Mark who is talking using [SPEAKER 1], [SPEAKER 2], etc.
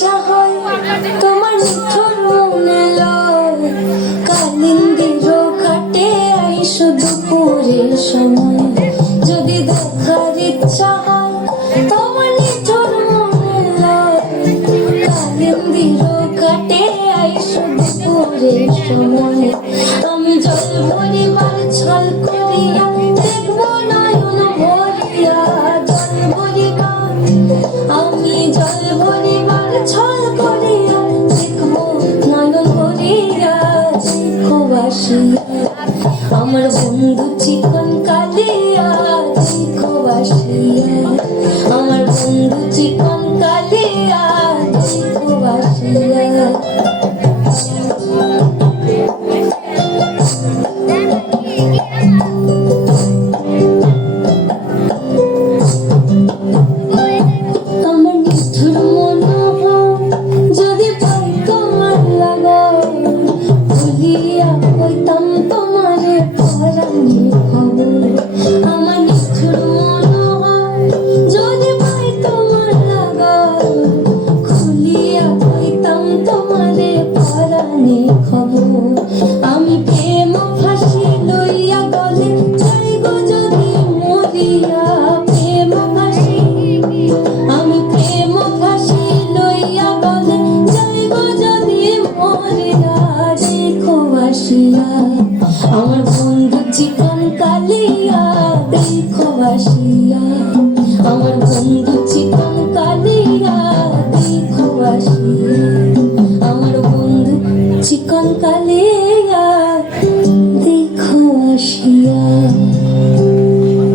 [SPEAKER 1] চাহাই তোমার মিঠুর মনালয় কাটে আই শুধু দুপুরের সময়। যদি দেখার ইচ্ছা হয় তোমার মিঠুর মনালয় কালিন্দির ঘাটে আইসো দুপুরের সময়। আমি জল ভরে মার ছল আমার বন্ধু চিকন কালিয়া তুমি আমার বন্ধু জীবন কালিয়া দেখো আমার বন্ধু